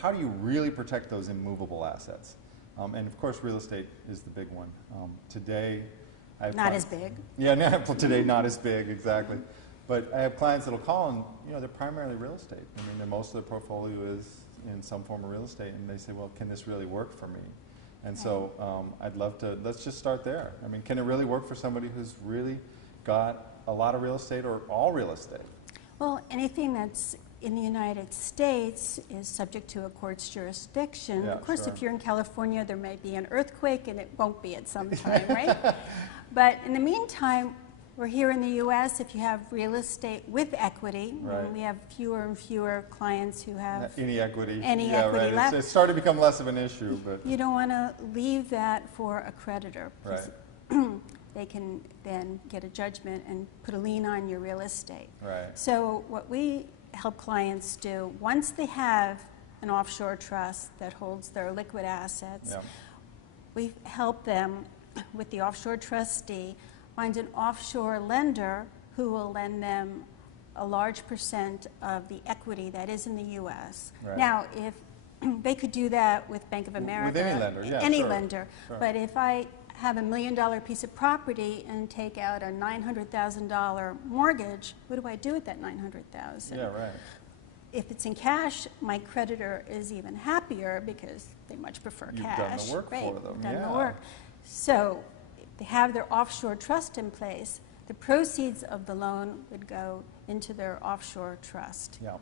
how do you really protect those immovable assets? And of course, real estate is the big one. Today, I have Not as big. Yeah, today not as big, exactly. But I have clients that'll call and, they're primarily real estate. I mean, most of their portfolio is in some form of real estate, and they say, well, can this really work for me? And so I'd love to, let's just start there. I mean, can it really work for somebody who's really got a lot of real estate or all real estate? Well, anything that's in the United States is subject to a court's jurisdiction. Yeah, of course, sure. if you're in California, there may be an earthquake, and it won't be at some time, right? But in the meantime, we're here in the U.S. If you have real estate with equity, right. and we have fewer and fewer clients who have any equity, equity left. It's starting to become less of an issue, but you don't want to leave that for a creditor. Right. They can then get a judgment and put a lien on your real estate. Right. So what we help clients do, once they have an offshore trust that holds their liquid assets, Yep. we help them with the offshore trustee find an offshore lender who will lend them a large percent of the equity that is in the U.S. Right. Now, if they could do that with Bank of America, with any lender, yeah, any sure. lender. Sure. But if I have $1 million piece of property and take out a $900,000 mortgage, what do I do with that $900,000? Yeah, right. If it's in cash, my creditor is even happier because they much prefer You've cash. done the work right, for them. you've done Yeah. the work. So if they have their offshore trust in place, the proceeds of the loan would go into their offshore trust. Yeah.